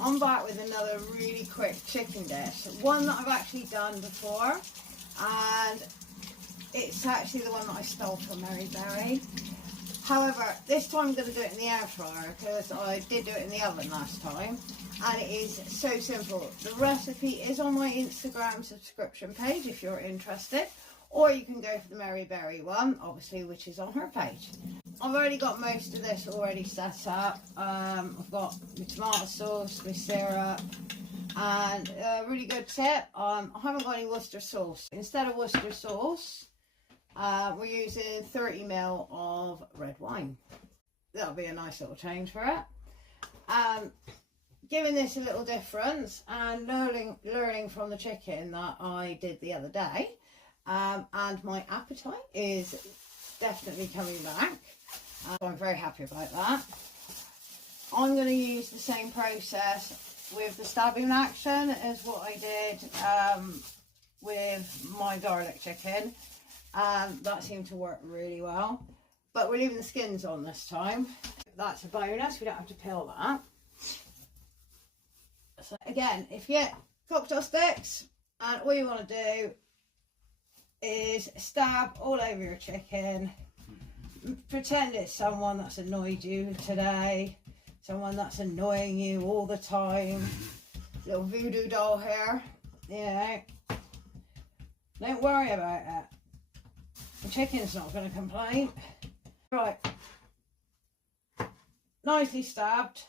I'm back with another really quick chicken dish. One that I've actually done before, and it's actually the one that I stole from Mary Berry. However, this time I'm going to do it in the air fryer because I did do it in the oven last time, and it is so simple. The recipe is on my Instagram subscription page if you're interested, or you can go for the Mary Berry one, obviously, which is on her page. I've already got most of this already set up. I've got my tomato sauce, my syrup, and a really good tip, I haven't got any Worcester sauce. Instead of Worcester sauce, we're using 30 ml of red wine. That'll be a nice little change for it. Giving this a little difference and learning from the chicken that I did the other day, and my appetite is definitely coming back. I'm very happy about that. I'm going to use the same process with the stabbing action as what I did with my garlic chicken. That seemed to work really well, but we're leaving the skins on this time. That's a bonus, we don't have to peel that. So again, if you get cocktail sticks and all you want to do is stab all over your chicken, pretend it's someone that's annoyed you today, someone that's annoying you all the time, little voodoo doll here, you know, don't worry about it. The chicken's not going to complain. Right, nicely stabbed,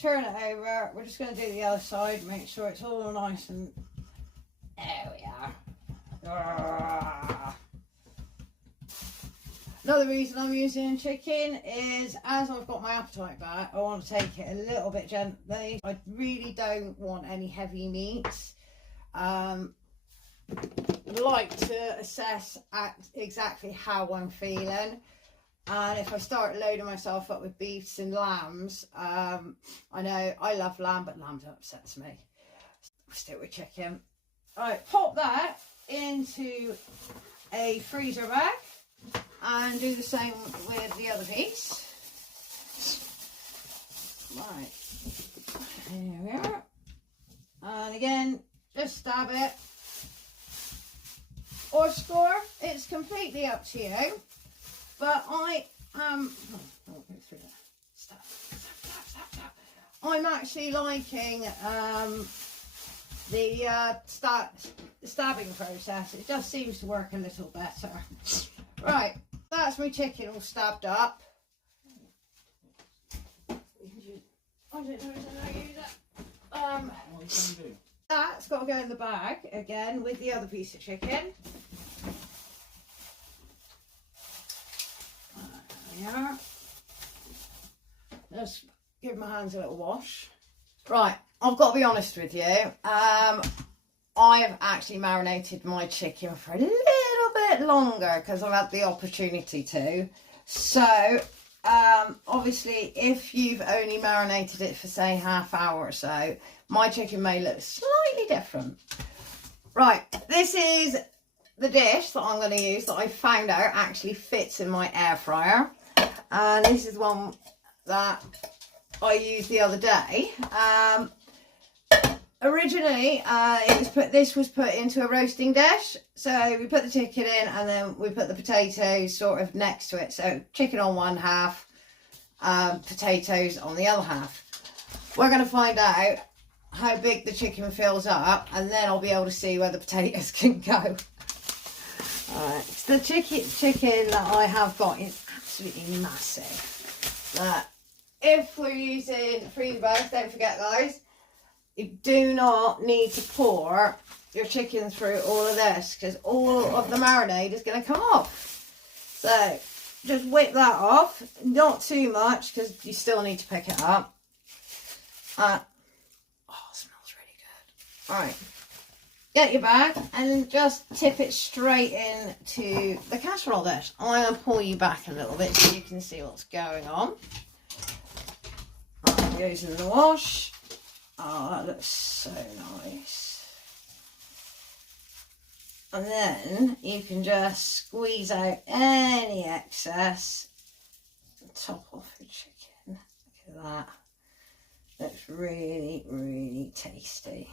turn it over. We're just going to do the other side, make sure it's all nice and there we are. Another reason I'm using chicken is as I've got my appetite back, I want to take it a little bit gently. I really don't want any heavy meats. Like to assess at exactly how I'm feeling, and if I start loading myself up with beefs and lambs, I know I love lamb, but lamb upsets me. I'll stick with chicken. Alright, pop that into a freezer bag and do the same with the other piece. Right, here we are, and again, just stab it or score, it's completely up to you, but I am I'm actually liking the stabbing process. It just seems to work a little better. Right, that's my chicken all stabbed up. I don't know how to use it. What can you do? That's got to go in the bag again with the other piece of chicken. There. Just give my hands a little wash. Right, I've got to be honest with you. I've actually marinated my chicken for a little bit longer because I've had the opportunity to. So, obviously, if you've only marinated it for say half hour or so, my chicken may look slightly different. Right, this is the dish that I'm going to use that I found out actually fits in my air fryer. And this is the one that I used the other day. Originally, this was put into a roasting dish. So we put the chicken in and then we put the potatoes sort of next to it. So chicken on one half, potatoes on the other half. We're going to find out how big the chicken fills up, and then I'll be able to see where the potatoes can go. Alright, so the chicken that I have got is absolutely massive. But if we're using freezer bags, don't forget guys, you do not need to pour your chicken through all of this because all of the marinade is going to come off. So just whip that off, not too much because you still need to pick it up. Oh, it smells really good. Alright, get your bag and then just tip it straight into the casserole dish. I'm going to pull you back a little bit so you can see what's going on. Right, goes in the wash. Oh, that looks so nice. And then you can just squeeze out any excess and top off your chicken. Look at that. Looks it's really, really tasty.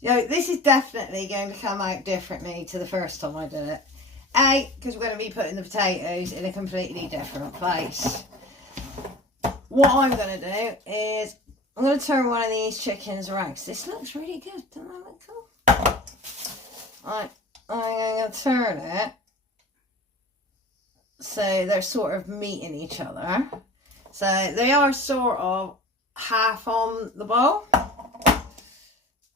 You know, this is definitely going to come out differently to the first time I did it. A, because we're going to be putting the potatoes in a completely different place. What I'm going to do is I'm going to turn one of these chickens around because this looks really good. Doesn't that look cool? Right, I'm going to turn it so they're sort of meeting each other. So they are sort of half on the bowl.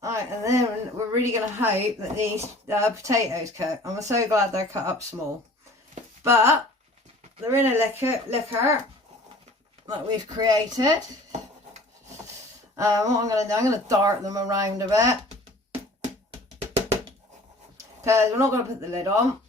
Right, and then we're really going to hope that these potatoes cook. I'm so glad they're cut up small. But they're in a liquor that we've created. What I'm going to do, I'm going to dart them around a bit. Because we're not going to put the lid on.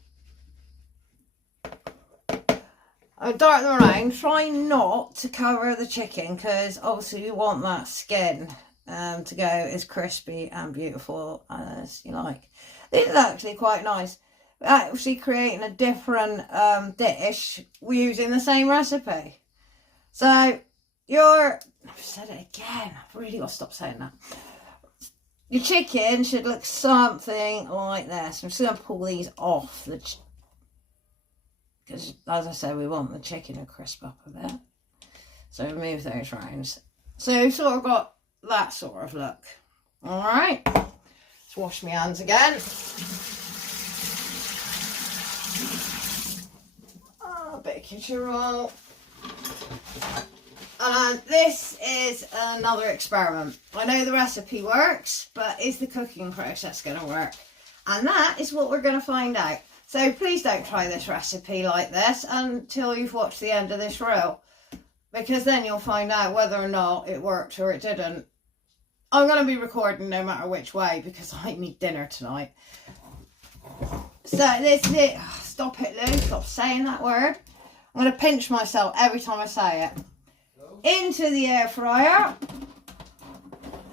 I'll dart them around. Try not to cover the chicken because obviously we want that skin to go as crispy and beautiful as you like. This is actually quite nice. We're actually creating a different dish using the same recipe. So I've said it again, I've really got to stop saying that. Your chicken should look something like this. I'm just going to pull these off because, as I said, we want the chicken to crisp up a bit. So move those rounds. So we've sort of got that sort of look. Alright. Let's wash my hands again. Oh, a bit of kitchen roll. And this is another experiment. I know the recipe works, but is the cooking process going to work? And that is what we're going to find out. So please don't try this recipe like this until you've watched the end of this reel, because then you'll find out whether or not it worked or it didn't. I'm going to be recording no matter which way because I need dinner tonight. So this is it. Oh, stop it, Lou. Stop saying that word. I'm going to pinch myself every time I say it. Into the air fryer.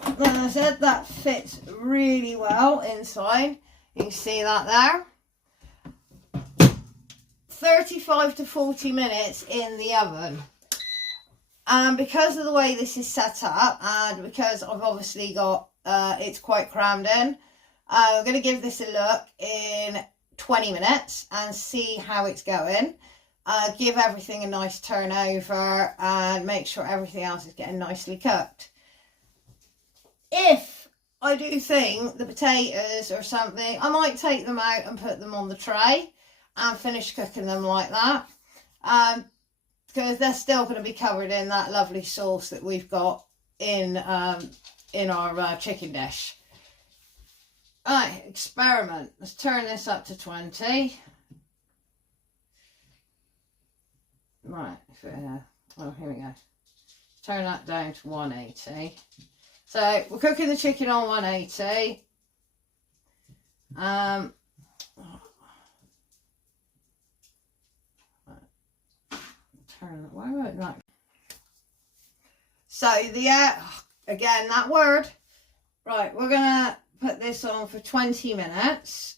And I said that fits really well inside. You can see that there. 35 to 40 minutes in the oven. And because of the way this is set up, and because I've obviously got, it's quite crammed in, I'm going to give this a look in 20 minutes and see how it's going. Give everything a nice turn over and make sure everything else is getting nicely cooked. If I do think the potatoes or something, I might take them out and put them on the tray and finish cooking them like that. Because they're still going to be covered in that lovely sauce that we've got in our chicken dish. Right, experiment. Let's turn this up to 20. Right, oh, here we go. Turn that down to 180. So we're cooking the chicken on 180. Turn where about that? So again that word. Right, we're gonna put this on for 20 minutes.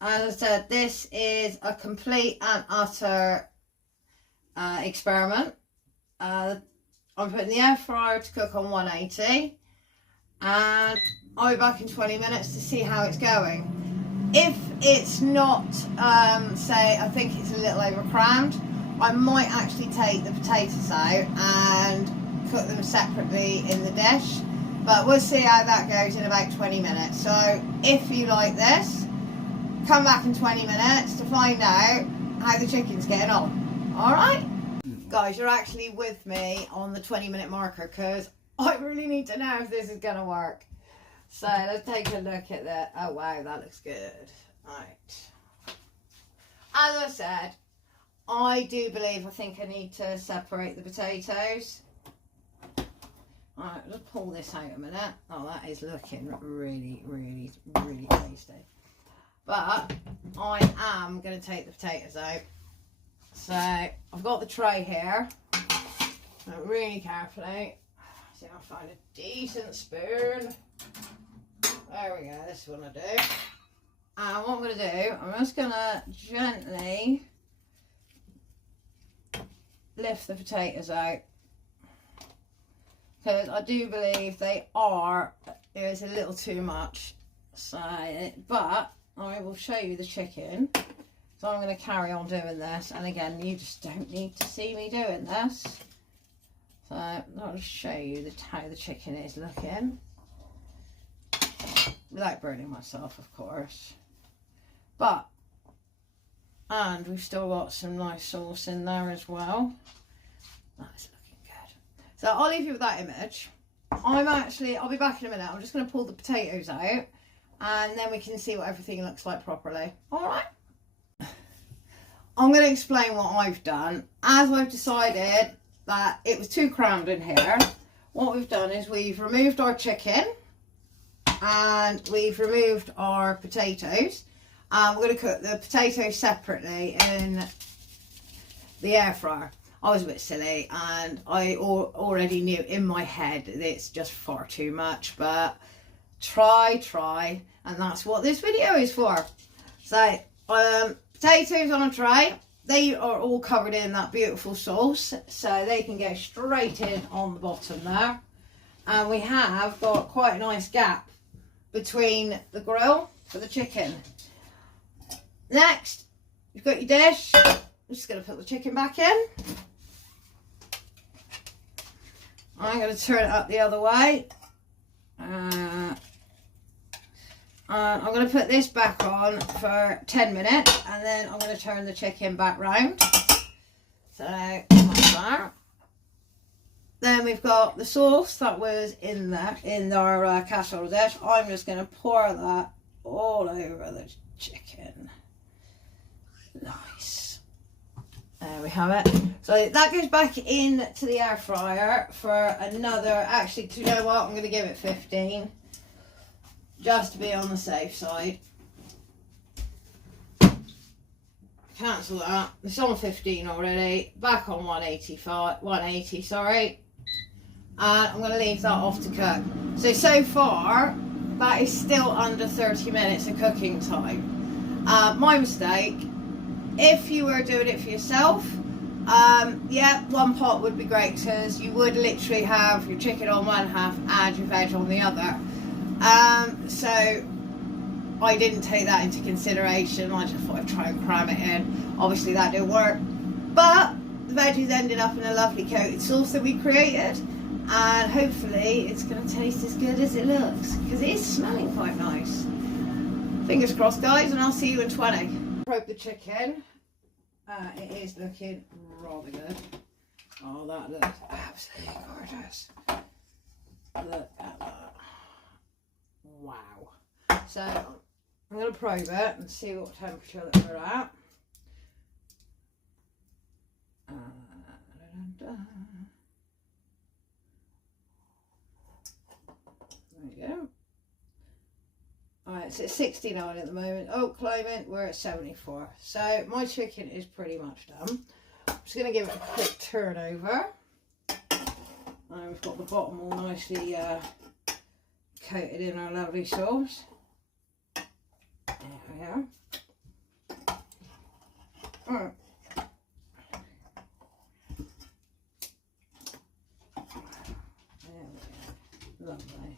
As I said, this is a complete and utter experiment. I'm putting the air fryer to cook on 180 and I'll be back in 20 minutes to see how it's going. If it's not, say I think it's a little over crammed, I might actually take the potatoes out and cook them separately in the dish, but we'll see how that goes in about 20 minutes. So if you like this, come back in 20 minutes to find out how the chicken's getting on. Alright? Guys, you're actually with me on the 20-minute marker because I really need to know if this is going to work. So let's take a look at that. Oh wow, that looks good. Right. As I said, I think I need to separate the potatoes. Alright, let's pull this out a minute. Oh, that is looking really, really, really tasty. But I am going to take the potatoes out. So I've got the tray here. Really carefully. See if I find a decent spoon. There we go, this is what I do. And what I'm going to do, I'm just going to gently lift the potatoes out. because I do believe there's a little too much. So, but I will show you the chicken. So I'm going to carry on doing this. And again, you just don't need to see me doing this. So I'll just show you how the chicken is looking. Without burning myself, of course. And we've still got some nice sauce in there as well. That's looking good. So I'll leave you with that image. I'll be back in a minute. I'm just going to pull the potatoes out. And then we can see what everything looks like properly. Alright. I'm going to explain what I've done. As I've decided that it was too crammed in here, what we've done is we've removed our chicken and we've removed our potatoes. We're going to cook the potatoes separately in the air fryer. I was a bit silly and I already knew in my head that it's just far too much, but try, and that's what this video is for. So, potatoes on a tray. They are all covered in that beautiful sauce, so they can go straight in on the bottom there. And we have got quite a nice gap between the grill for the chicken. Next, you've got your dish. I'm just going to put the chicken back in. I'm going to turn it up the other way. I'm going to put this back on for 10 minutes and then I'm going to turn the chicken back round. So, like that. Then we've got the sauce that was in our casserole dish. I'm just going to pour that all over the chicken. Nice. There we have it. So that goes back into the air fryer for another, actually, do you know what? I'm going to give it 15. Just to be on the safe side. Cancel that. It's on 15 already. Back on 180, sorry. And I'm going to leave that off to cook. So far, that is still under 30 minutes of cooking time. My mistake. If you were doing it for yourself, yeah, one pot would be great because you would literally have your chicken on one half and your veg on the other. So I didn't take that into consideration. I just thought I'd try and cram it in. Obviously that didn't work, but the veggies ended up in a lovely coated sauce that we created, and hopefully it's going to taste as good as it looks because it is smelling quite nice. Fingers crossed, guys, and I'll see you in 20. Broke the chicken. It is looking rather good. Oh, that looks absolutely gorgeous. Look at that. Wow. So I'm going to probe it and see what temperature that we're at. There we go. Alright, so it's 69 at the moment. Oh, climate, we're at 74. So my chicken is pretty much done. I'm just going to give it a quick turn over. And we've got the bottom all nicely coated in our lovely sauce. There we are. Right. There we go. Lovely.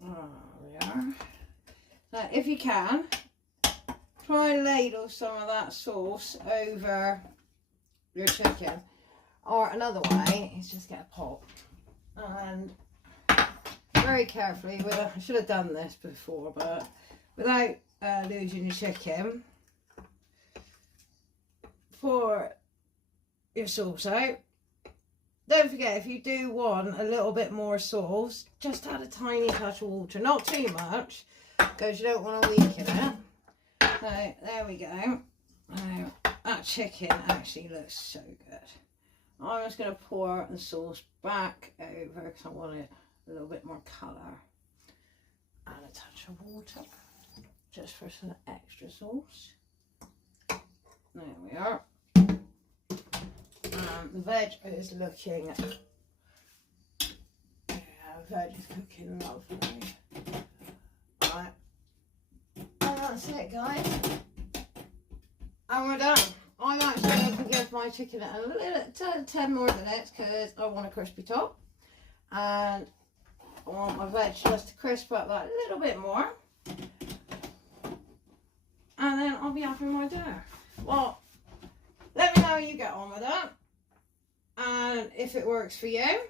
There we are. Now, if you can, try and ladle some of that sauce over your chicken. Or another way is just get a pot and very carefully, I should have done this before, but without losing your chicken, pour your sauce out. Don't forget, if you do want a little bit more sauce, just add a tiny touch of water, not too much, because you don't want to weaken it. So there we go. Now, that chicken actually looks so good. I'm just going to pour the sauce back over because I want it a little bit more colour. And a touch of water, just for some extra sauce. There we are. The veg is looking, yeah, the veg is cooking lovely. Right, and that's it, guys. And we're done. I'm actually going to give my my chicken a little 10 more minutes because I want a crispy top. And I want my veg just to crisp up that little bit more. And then I'll be having my dinner. Well, let me know how you get on with that. And if it works for you.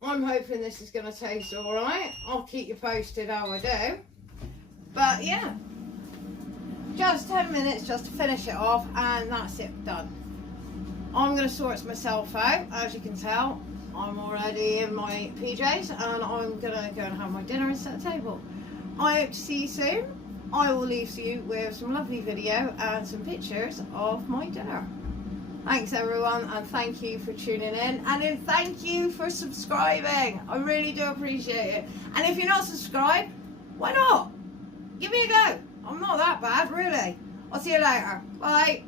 I'm hoping this is going to taste alright. I'll keep you posted how I do. But yeah. Just 10 minutes just to finish it off. And that's it, done. I'm going to sort myself out. As you can tell, I'm already in my PJs. And I'm going to go and have my dinner and set the table. I hope to see you soon. I will leave you with some lovely video and some pictures of my dinner. Thanks everyone, and thank you for tuning in, and then thank you for subscribing. I really do appreciate it. And if you're not subscribed, why not? Give me a go. I'm not that bad, really. I'll see you later. Bye.